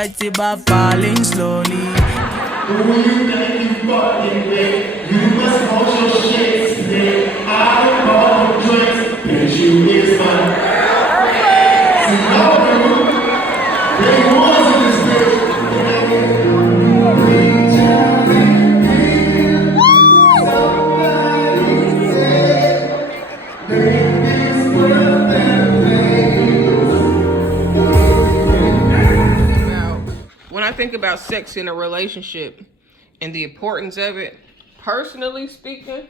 fight it by falling slowly. Who you think you fucking with? You must hold your shit still. I bought the drinks, and you is my girlfriend. See, no, they was in this bitch. Reach out and feel. Somebody said, make this world that When I think about sex in a relationship and the importance of it, personally speaking,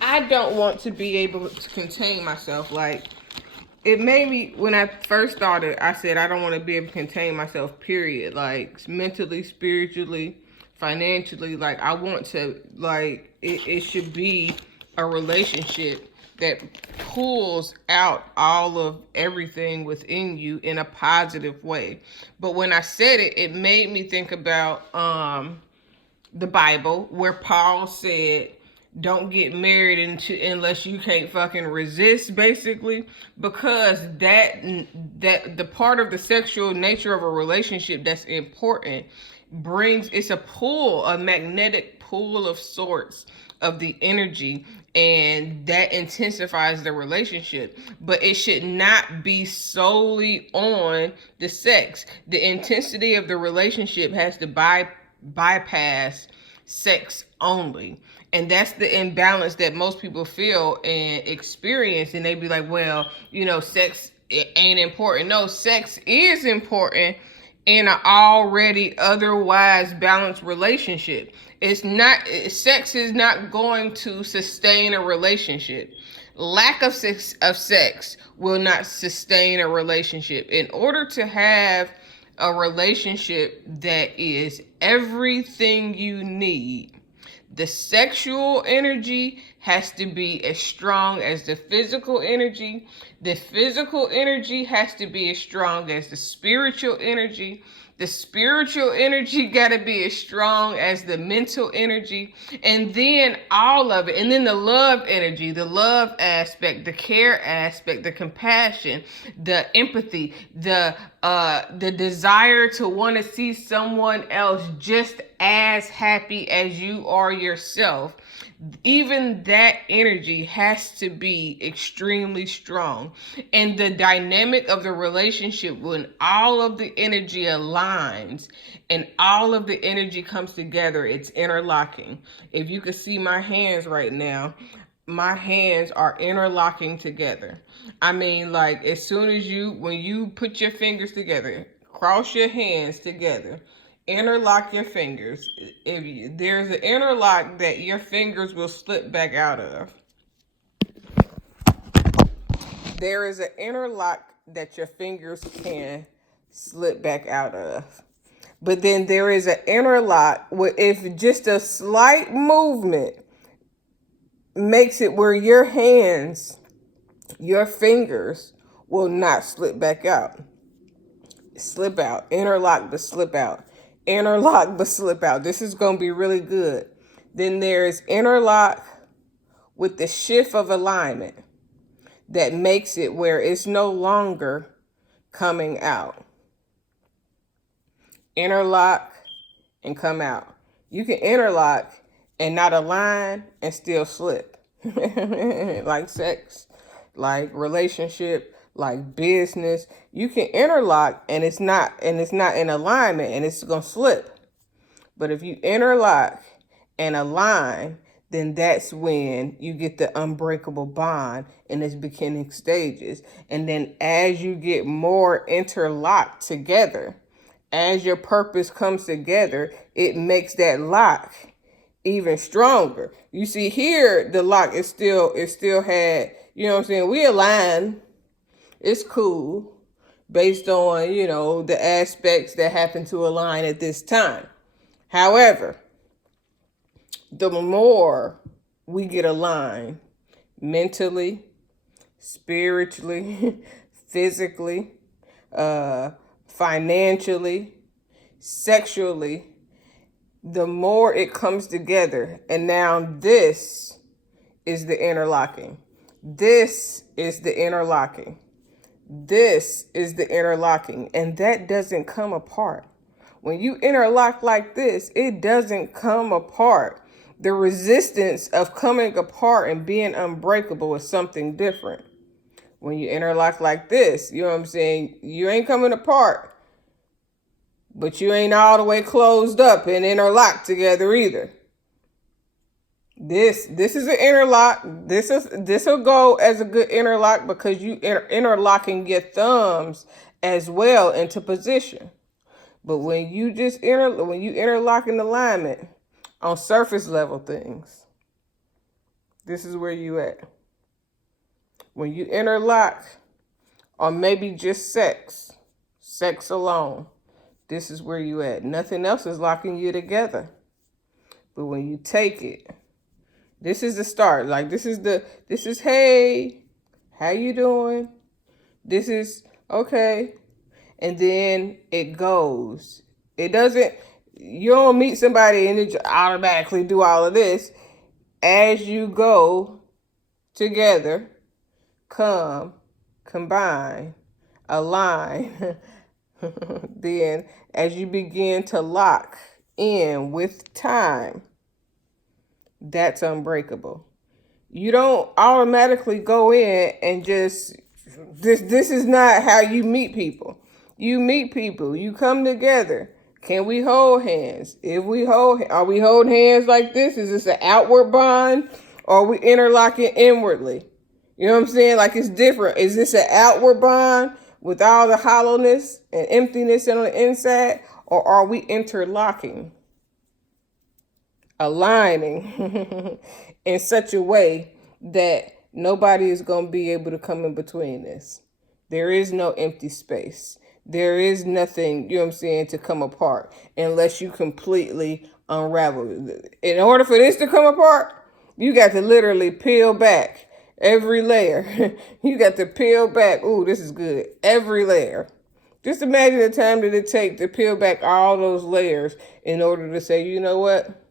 I don't want to be able to contain myself. Like, it made me, when I first started, I said I don't want to be able to contain myself, period. Like, mentally, spiritually, financially. Like, I want to, like, it should be a relationship that pulls out all of everything within you in a positive way. But when I said it, it made me think about the Bible, where Paul said, don't get married unless you can't fucking resist, basically, because that the part of the sexual nature of a relationship that's important brings, it's a pull, a magnetic pull of sorts of the energy, and that intensifies the relationship. But it should not be solely on the sex. The intensity of the relationship has to bypass sex only. And that's the imbalance that most people feel and experience. And they be like, well, sex, it ain't important. No, sex is important in an already otherwise balanced relationship. It's not, sex is not going to sustain a relationship. Lack of sex will not sustain a relationship. In order to have a relationship that is everything you need, the sexual energy has to be as strong as the physical energy. The physical energy has to be as strong as the spiritual energy. The spiritual energy got to be as strong as the mental energy. And then all of it. And then the love energy, the love aspect, the care aspect, the compassion, the empathy, the desire to want to see someone else just as happy as you are yourself. Even that energy has to be extremely strong. And the dynamic of the relationship, when all of the energy aligns and all of the energy comes together, it's interlocking. If you could see my hands right now, my hands are interlocking together. I mean, like, as soon as when you put your fingers together, cross your hands together, interlock your fingers. There's an interlock that your fingers will slip back out of. There is an interlock that your fingers can slip back out of. But then there is an interlock where if just a slight movement makes it where your hands, your fingers will not slip back out. Slip out. Interlock but slip out. Interlock but slip out. This is going to be really good. Then there's interlock with the shift of alignment that makes it where it's no longer coming out. Interlock and come out. You can interlock and not align and still slip. Like sex, like relationship, like business. You can interlock and it's not in alignment and it's gonna slip. But if you interlock and align, then that's when you get the unbreakable bond in its beginning stages. And then as you get more interlocked together, as your purpose comes together, it makes that lock even stronger. You see here, the lock is still had, you know what I'm saying? We align. It's cool based on, the aspects that happen to align at this time. However, the more we get aligned mentally, spiritually, physically, financially, sexually, the more it comes together. And now this is the interlocking. This is the interlocking. This is the interlocking, and that doesn't come apart. When you interlock like this, it doesn't come apart. The resistance of coming apart and being unbreakable is something different. When you interlock like this, you know what I'm saying? You ain't coming apart, but you ain't all the way closed up and interlocked together either. This is an interlock. This will go as a good interlock because you interlocking your thumbs as well into position. But when you interlock in alignment on surface level things, this is where you at. When you interlock on maybe just sex alone, this is where you at. Nothing else is locking you together. But when you take it, this is the start. Like this is hey, how you doing? This is okay. And then it goes. It doesn't, you don't meet somebody and it automatically do all of this. As you go together, come, combine, align, then as you begin to lock in with time, that's unbreakable. You don't automatically go in and just, this is not how you meet people. You meet people, you come together. Can we hold hands? Are we holding hands like this? Is this an outward bond or are we interlocking inwardly? You know what I'm saying? Like it's different. Is this an outward bond with all the hollowness and emptiness on the inside, or are we interlocking, aligning in such a way that nobody is going to be able to come in between this? There is no empty space. There is nothing, you know what I'm saying, to come apart unless you completely unravel. In order for this to come apart, you got to literally peel back every layer. You got to peel back. Ooh, this is good. Every layer. Just imagine the time that it takes to peel back all those layers in order to say, you know what?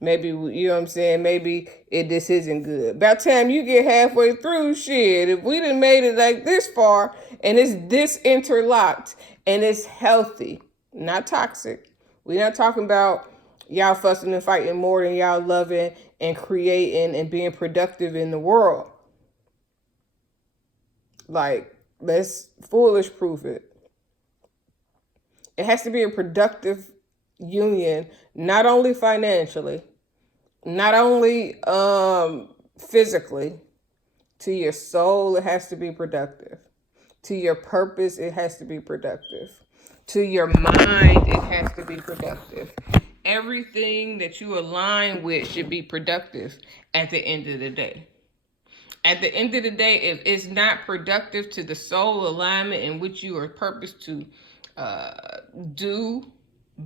Maybe, you know what I'm saying, maybe this isn't good. By the time you get halfway through, shit, if we done made it like this far and it's this interlocked and it's healthy, not toxic. We're not talking about y'all fussing and fighting more than y'all loving and creating and being productive in the world. Like, let's foolish proof it. It has to be a productive union, not only financially, not only physically. To your soul, it has to be productive. To your purpose, it has to be productive. To your mind, it has to be productive. Everything that you align with should be productive at the end of the day. At the end of the day, if it's not productive to the soul alignment in which you are purposed to do,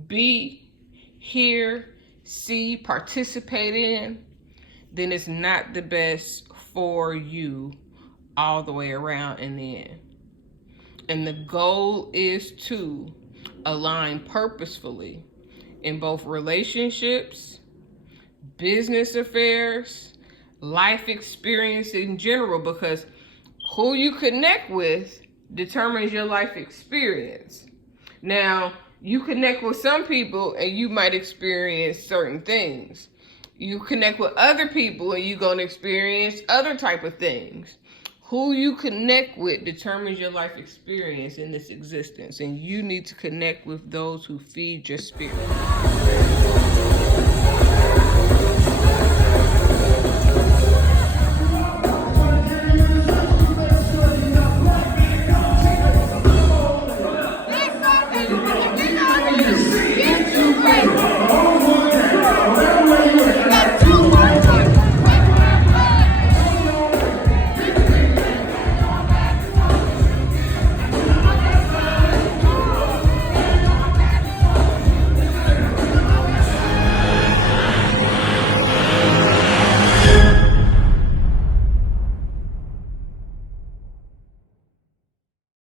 be, hear, see, participate in, then it's not the best for you all the way around in the end. And the goal is to align purposefully in both relationships, business affairs, life experience in general, because who you connect with determines your life experience. Now, you connect with some people and you might experience certain things. You connect with other people and you're going to experience other type of things. Who you connect with determines your life experience in this existence. And you need to connect with those who feed your spirit.